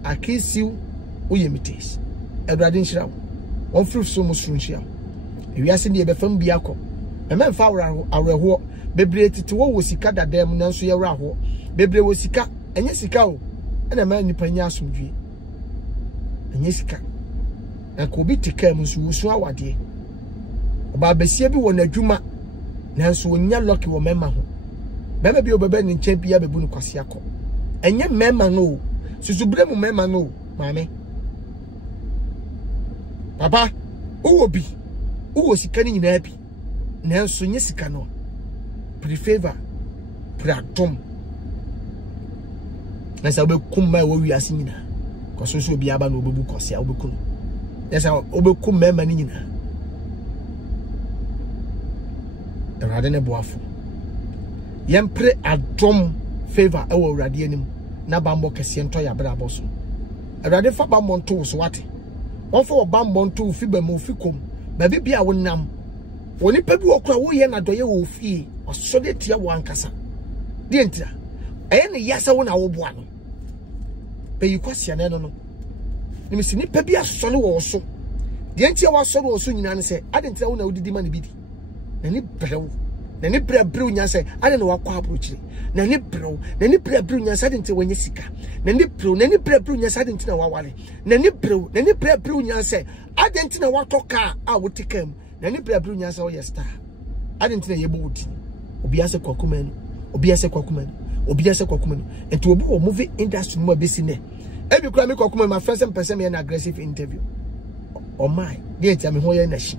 I kiss you, uyemites ewrade nshira won fruf so musru nshia ewiase ne be fam biako emen fa awreho bebre titi wo sika dadam na nso ye wraho bebre wo sika enye sika o na ma nipa nya asomdwe enye sika na ko bi tika mu so wusu awade oba besie bi wo na adwuma na nso wonya lucky wo mema ho bema bi obebe ni nche bia bebu ni kwase akọ enye mema no susubre mu mema no maame papa wo bi wo sika ni nyina bi na nso nye sika no pre favor pre atom na sa obekum ma wo wiase nyina kwaso so obi aba na obebu kwase a obekum na sa obekum mema ni nyina erade ne boafo yempre atom favor ewo erade anim na bambo kese nto ya bra boso erade fa bambo nto so wate won fa bambo nto fi ba mu fi kom ba bibia wonam woni pa bi okura wo ye na doye wo fie oso de tia wo ankasa de ntira eye ne yasa wo na wo boa no be yi kwase na no ni misi ni pa bi aso ne wo so de ntia wo aso wo so nyina ne se ade ntira wo na wodidi ma ne bidi na ni brew na ni brew nya se ade ne wakwa abrochire na ni brew nya se ade ntira wanye sika na ni brew nya se ade ntira wawale na ni brew nya se ade ntira watoka a wotikam na ni brew nya se o yesta ade ntira yebo wodi obi ase kwakumanu enti obi wo movie industry mo besi ne ebi kura me kwakumanu my first person me na aggressive interview o my dey tia me ho ye na shi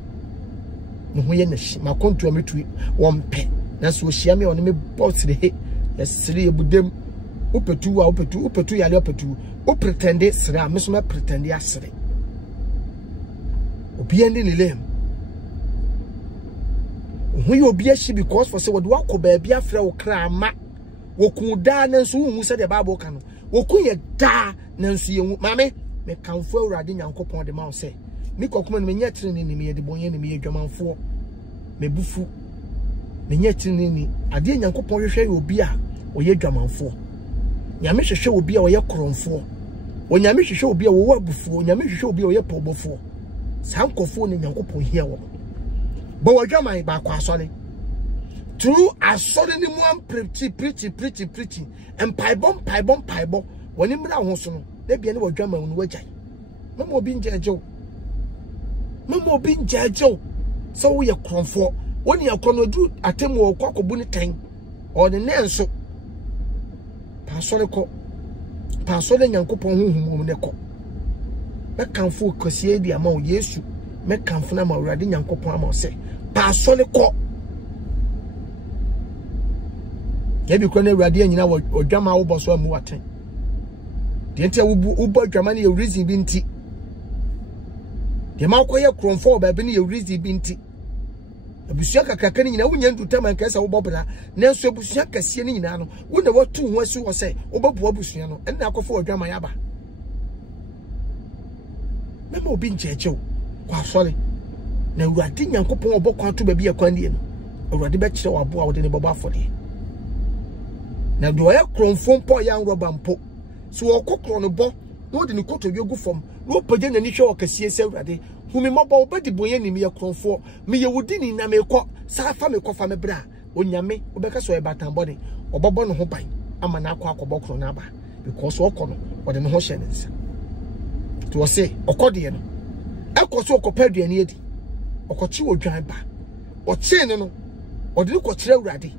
ma kontu ametu wompe na so hia me on me boss re he yesire ebudem upetu ya le opetu o pretende sira me so me pretende asire obi ende ne lem ohu obi ashi because for say wo de wakoba bia afra wo kra ma wo kun da na nso hu se de bible ka no wo kun ye da na nso ye hu mame me kanfo awrade nyankopon de ma wo se me kokuma me nya tire ni me de bonye ni me adwamanfo me bufu me nya tire ni ade Nyankopon hwehwe obi a oye adwamanfo nyame hwehwe obi a oye koromfo onyame hwehwe obi a wo abufu onyame hwehwe obi a oye pobofo sankofo ni Nyankopon hia wo bo wadwaman ba kwa asole through asole ni mu am preach and paibon woni mra ho so no da bia ne wadwaman no wagyan mama obi njejew so wo ye kromfo woni akono du atemu wo kwakobu ni kan o de nenso pasole Nyankopon honhum ne ko me kanfo KiIIeD ama o Yesu me kanfo na ma Awurade Nyankopon ama o se pasole ko yebi ko na Awurade anyina odwama wo boso amu waten de ntia wo bo dwama na ye reason bi nti de ma ko ye kromfo ba bi na ye reason bi nti abusua kakaka ni nyina wonya ndutama nkasa wo bobra nanso abusua kasie ni nyina no wo na watu ho asu wo se wo babu abusua no enna akofo odwama ya ba mema obi nchechew kwa sole na Awurade Nyankopon obokwa to ba bi akwandie no Awurade be kire wabo a wo de ne bobo afode na do ya kromfo mpo ya nroba mpo so okokro no bo no de ne kotodwe gu fom no page na ni hwe okasie se Awurade humi mabo obedi bonye ni me ye kromfo me ye wudi ni na me kɔ sa fa me kɔfa me bra onyame obeka so e batambode obobo no ho ban ama na akɔ akɔbɔkro na aba because okɔ no ode ne ho hye ne nsa to say okɔde no akɔ so okɔpadua ne adi okɔchi odwan ba ɔche ne no ode ne kɔkire Awurade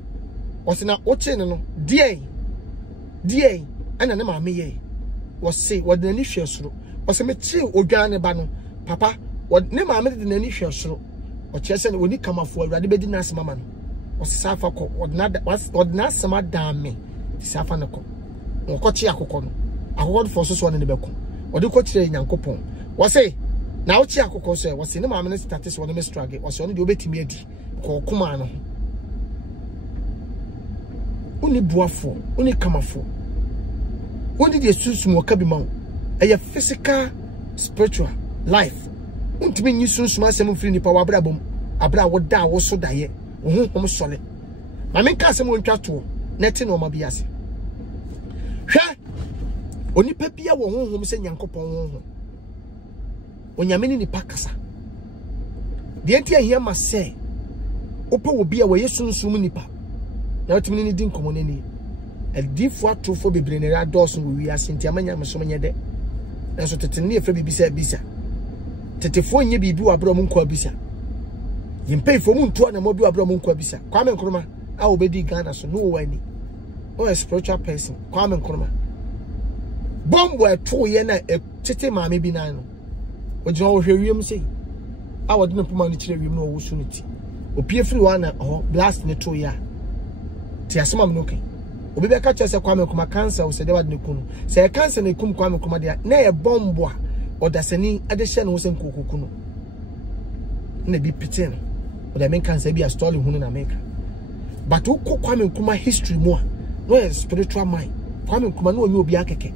ɔse na ɔche ne no die ana ne ma me ye wɔse wɔde ne hwe soro ɔse me chi odwan ne ba no papa ne ma me de ne hwe soro ɔche se ne oni kamafo Awurade bedi na asema ma no ɔse safa kɔ ɔde na asema da me safa ne kɔ ɔkɔchi akɔkɔ no akɔkɔ fo so ne bɛkɔ ɔde kɔkire Nyankopon wɔse na ɔchi akɔkɔ so wɔse ne ma me ne status wɔde me struggle wɔse ɔne de obetimi adi kɔ koma no uni buafo uni kamafo uni de sunsun waka bi ma eye physical spiritual life untimi nyi sunsun asem mfiri nipa wa abra bom abra wo da wo so daye wo honhom sole ma men ka asem wontwa to neti no ma bi ase hwa oni pa bia wo honhom se Nyankopon honhom onyame ni nipa kasa de enti ahia ma se opa wo bia wo yesunsun nipa na otimi ni din komo nani adifo atofo bebre ne radoso wo wi ase nti amanya meso menye de enso tete ne efra bibisa bisa tetefo nye bibi wa bro mu nkwa bisa yimpe fo mu nto na mo bi wa bro mu nkwa bisa Kwame Nkrumah a obedi Ghana so no wani o a spiritual person Kwame Nkrumah bombo eto ye na tete maame bi nan no ogina wo hwe wiem sei a wode ne poma no kire wiem no wo su no ti opie free one na blast ne to ya ti asema me no kai obi be ka chese Kwame Nkrumah cancer o se de wade ne kunu se cancer ne kum Kwame Nkrumah de na ye bombo a odasani ade hye no se nkokoku no na bi pitin o da men cancer bi a story hunu na meka but wo Kwame Nkrumah history mo a no ye spiritual mind Kwame Nkrumah no onye obi akeke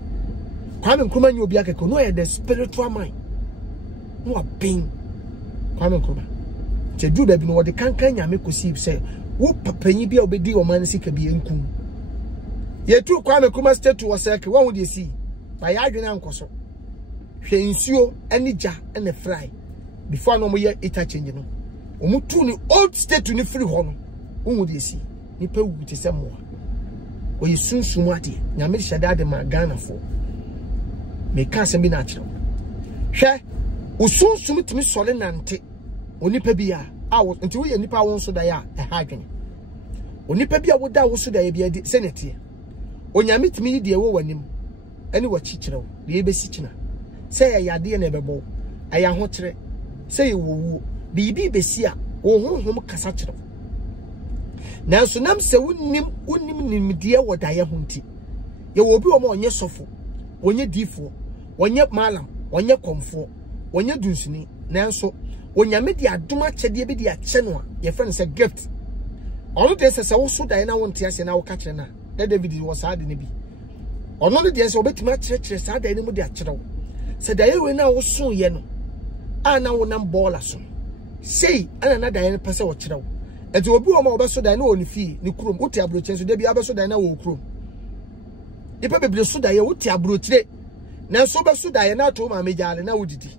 Kwame Nkrumah nye obi akeke no ye the spiritual mind no a being Kwame Nkrumah che du da bi no wode kankan nyame kosi se wo papanyi bia obedi o man sika bi enkum ye tu Kwame Nkrumah statue wo seke wo de si ba ya adwene ankoso hwe nsuo ani ja ene fry before no mo ye ita change no o mu tu ni old statue ni free ho no wo de si ni pa wu te se mo o ye sunsun ade nyame hyada de ma Ghana fo me ka se bi na akire hwe o sunsun timi sole nante onipa bi a nti wo ye nipa won so da ya ha adwene onipa bi a wo da wo so da ya bi adi senate onyame timi de wo wanim ene wa chikirew de ye besi kina se ya yade na ebebo aya ho kire se ye wowu bibi besi a wo honhom kasa kirew nanso nam se wonim de wo da ya ho nti ye wo bi wo ma onye sofo onye difo onye malam onye komfo onye dunsuni nanso onyame di adoma kyede bi di akye no a ye friend say gift ono de se wo so dan na wonte ase na wo ka kire na David was sad ne bi ono de se obetima kire sa dan ne mu di akyerew se dan we na wo so ye no ana wonam ball aso sei ana na dan pese wo kire wo enti obi wo ma obeso dan na woni fi ni kurom wote abrochen so da bi abeso dan na wo kurom Nipa bebre so da ye wote abrochire na so beso da ye na to ma megale na wodidi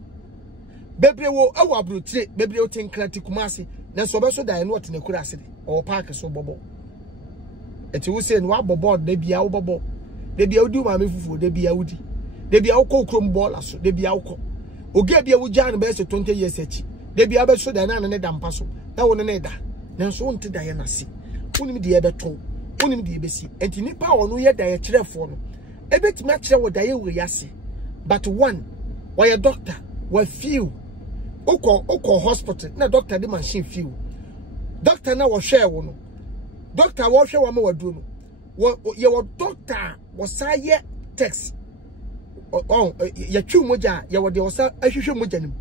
bebre wo awo abrochire bebre wote nkrati kumase na so beso da ye no wote na kura ase de o park so bobo eti wo se no abobo da bia wo bobo da bia wodi ma me fufu da bia wodi da bia wo ko kurom ball aso da bia wo ko oge bia wo jan be se 20 years achi da bia beso da na ne dampa so na wo ne da na so wonte da ye na se wonim de ye beto wonim de ye besi enti nipa ono ye da ye kirefo no ebetimi a kire wo da ye we yase but one why doctor we feel oko hospital na doctor de machine feel doctor na wo hwe wo no doctor wo hwe wo ma wadu no ye wo doctor wo saye text ya twu moja ye wo de wo sa ahwehwe moja nim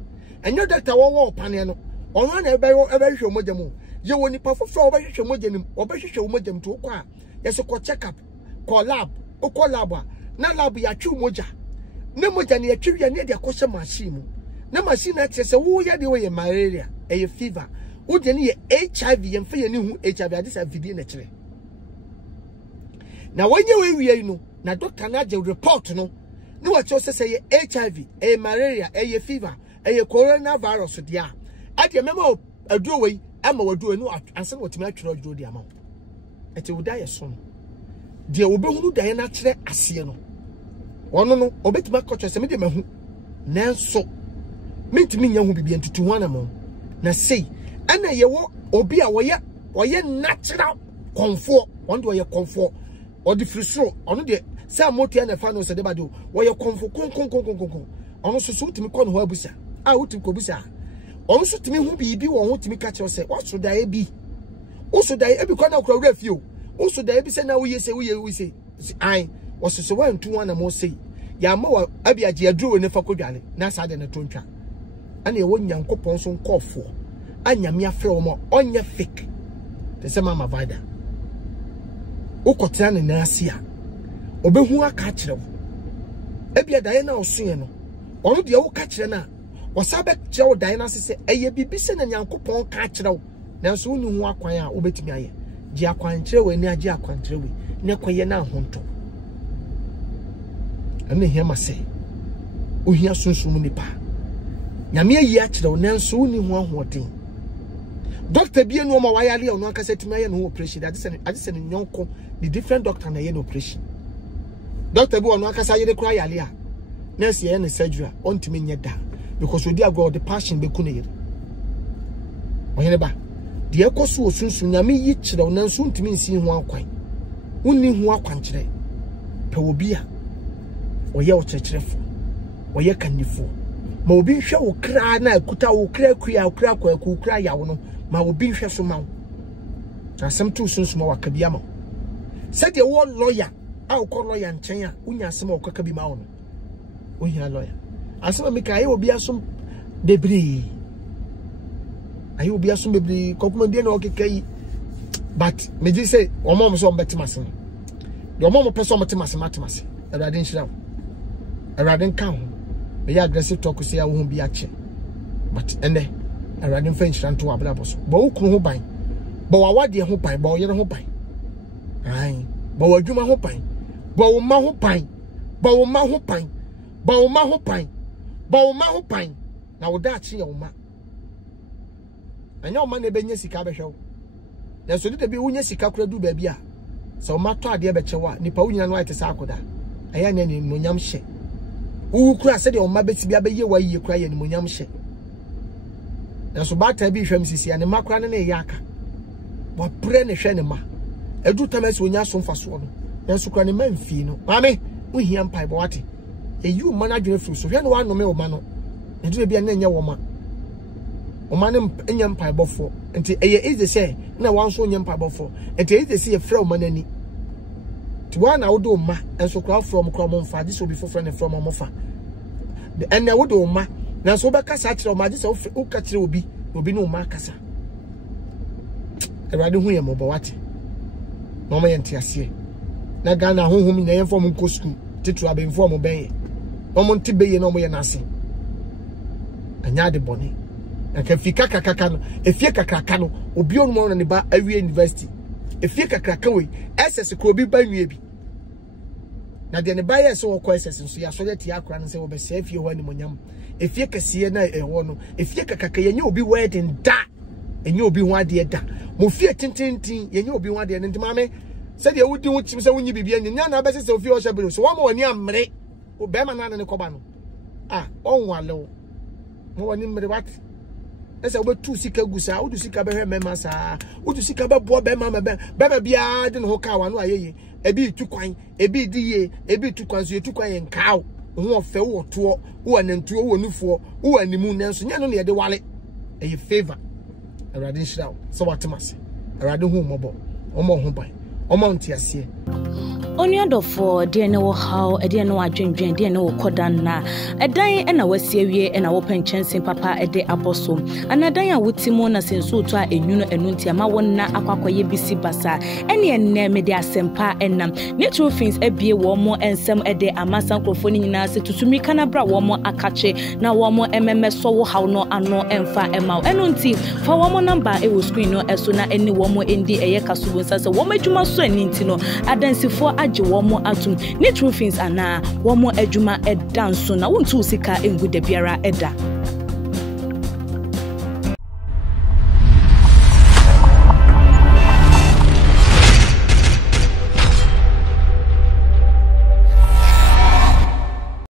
enyo doctor wo pane no ono na ebe hwe moja mu ye wo nipa foforo obehwehwe moja nim obehwehwe moja nim to kwa yeso ko check up ko lab ko lab na lab ya twu moja na moja ne ya twu ya ne de akoshe machine mu na machine na tese wo ya de wo ye malaria e fever wo de ne ye HIV ye mfa ye ne hu HIV ade sa video na kire na wonye we wie no na doctor na je report no no wa cho se ye HIV e malaria e fever e coronavirus dia ade memo aduo we ama waduo no anse no timi atwere aduo dia ma ete woda ye so no de obehunu da ye na kire ase no ono no obetima akotwe se me de mahu nanso mentimi nya hu bibia ntutu wana mo na sei ana ye wo obi a woye natural comfort wonde woye comfort odi frisuro ono de sa moto na fa no se de bade woye comfort kon ono so timi ko no ho abusa a wotimi ko busa ono so timi hu bibi wo ho timi ka kire se waso da e bi oso da e bi ko na kura wura fie o oso da e bi se na woye se ai wososo wa ntu wana mo sei ya ma wa abi age aduro ne fa kodwane na sa de na tontwa ana ye wo nyankopon so nkofo anyame afre wo mo onye fake te se mama vida ukotira ne na asia obehu aka kire wo abi adaye na osuye no ono de wo ka kire na wasabe kire wo daye na sese eye bibi se na nyankopon ka kire wo nanso wonu hu akwan a obetimi aye ji akwan kire we ni agi akwan kire we ne koye na honto ane hema se ohia sunsum nipa nyame yi a kire wo nanso woni hu ahoden doctor bi enu o ma wayale ono akasa timi aye no operation ade se nyonko the different doctor na ye no operation doctor bi ono akasa yede kura yale a nurse ye ne surgery on timi nye da because we dey go the passion be ku ne yere oyene ba de ekoso osunsun nyame yi kire wo nanso ntimi nsi hu akwan wonni hu akwan kire pe obi a oye o chechirefo oye kanifo ma obi hwe wo kra na akuta wo kra kuya kra kwaku kra yawo no ma obi hwe so ma asem tu sunsuma wakabia ma said ye wo lawyer a wo ko lawyer nchen a unya asem wo kaka bi ma wo no wo hia lawyer asem me kai obi asom debri ayi obi asom debri kokuma die na okekai but me ji say omom so mbetimase de omom person mbetimase matimase erade nhira erade nka ho me ya aggressive talk say ya wo hu bi ache but ene erade mfa nhira nto abla boso bo wo kunu ho ban bo wawade ho ban bo yere ho ban ai bo wadwuma ho ban bo wo ma ho ban bo wo ma ho ban bo wo ma ho ban bo wo ma ho ban na wo da ache ye wo ma anya wo ma na benye sika behwew na so de bi wonye sika kura du ba bia so ma to ade be chewa nipa wunyina no ayete sa akoda aya nya ni monyam hye wu kura se de o ma beti bia be ye waye kura ye ni monyam hye na so ba ta bi hwam sisi ane makura ne ye aka bo pre ne hwe ne ma edu tamasi onya so mfa so no na so kura ne ma mfi no mame wo hia mpai bo wate eyu ma na dwene fru so hwe ne wa no me o ma no edu bia na nya wo ma o ma ne enya mpai bofo nti eye easy say na wan so nya mpai bofo nti easy say e fra o ma nani ti wa na wo do ma enso kura from kura mo mfa dis obi fofo ne from mo fa en na wo do ma na so be kasa kire o ma dis o ka kire obi no ma kasa erade hu ye mo bo wate no ma ye ntiase na ga na honhom na ye form nko school titu abe inform ben ye no mo nti be ye no mo ye na ase anya de boni aka fika kakaka no efie kakaka no obi onmo no ne ba awie university efie kakaka we SS ko obi ba nwie bi na de ne ba yes wo ko SS so ya so yeti akra no se wo be se efie ho animonyam efie kase na eho no efie kakaka yenye obi wedding da enye obi ho ade da mo fie tintintin yenye obi ho ade ne ntimame se de wudi wo chim se wonyi bibia nya na be se ofie ho hye so wa mo wani amre o be ma na ne koba no onwale mo wani mre wat ese wo betu sika gusa wo du sika be hwe mema sa wo du sika be bo be ma be bia de no ka wa no ayeye ebi tukwan ebi diye ebi tukwan so tukwan yen kaw wo fe wo to wo anantuo wo nufuo wo animu nenso nya no ne de wale eye favor arade nshirawo so watemase arade hu mobo omo ho ban omo ntiase Oniadofo de ne wo haw e de ne wa dwendwen de ne wo kodan na edan e na wasie wie e na wo penchensen papa e de aboso anadan a wotimo na senso to a enwuno enunti ama wonna akwakoye bisi basa ene enne me de asempa enam ne true things ebie wo mo ensem e de amasan krofo ni nyina se tutumi kana bra wo mo akache na wo mo emmeso wo haw no ano emfa emaw enunti fa wo mo number e wo screen no eso na ene wo mo endi eye kaso wonsa se wo madwuma so aninti no adansifo aje womo atum ni true things ana womo adwuma edanso na wontu sika engu da biara eda